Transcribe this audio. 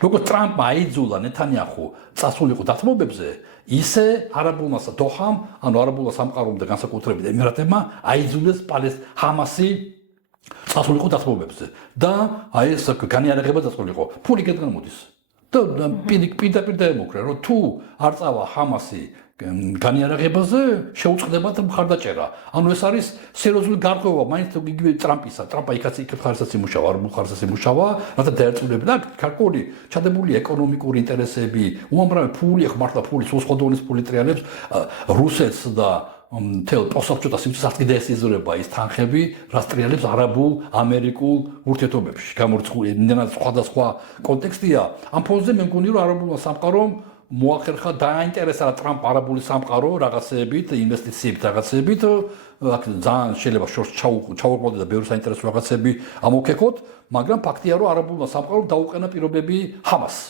როგორც ტრამპმა აიძულა ნეთანიაჰუ წასულიყო დათმობებზე, ისე არაბულმა დოჰამ, ანუ არაბულმა სამყარომ და განსაკუთრებით ემირატებმა აიძულეს ჰამასი წასულიყო დათმობებზე და აი ეს განიარაღება დასრულიყო. ფული კეთგან მოდის. და პირდაპირ დაემუქრა, რომ თუ არ წავა ჰამასი განიარაღებაზე, შეუწყდებათ მხარდაჭერა. ანუ ეს არის სერიოზული გარღვევა, მაინც იგივე ტრამპისა. ტრამპა იქაც ხარისას იმუშავა, არ ხარისას იმუშავა, რათა დაერწმუნებინა და გარკვეული ჩადებული ეკონომიკური ინტერესები, უამრავი ფული, ხმართლა ფული, სხვა დონის ფული ტრიალებს რუსეთს და მთელ პოსტსაბჭოთა სივრცეს აღდგა ეს იზრდება ის თანხები, რაც ტრიალებს არაბულ, ამერიკულ ურთიერთობებში. გამორიცხული სხვადასხვა კონტექსტია. ამ ფონზე მე მგონი რომ არაბულმა სამყარომ მოახერხა დააინტერესა ტრამპ არაბული სამყარო რაღაცეებით, ინვესტიციებით რაღაცეებით, აქ ძალიან შეიძლება შორს ჩაუყროდა და ბევრი საინტერესო რაღაცები ამოქეკოთ, მაგრამ ფაქტია რომ არაბულმა სამყარომ დაუყენა პირობები ჰამასს.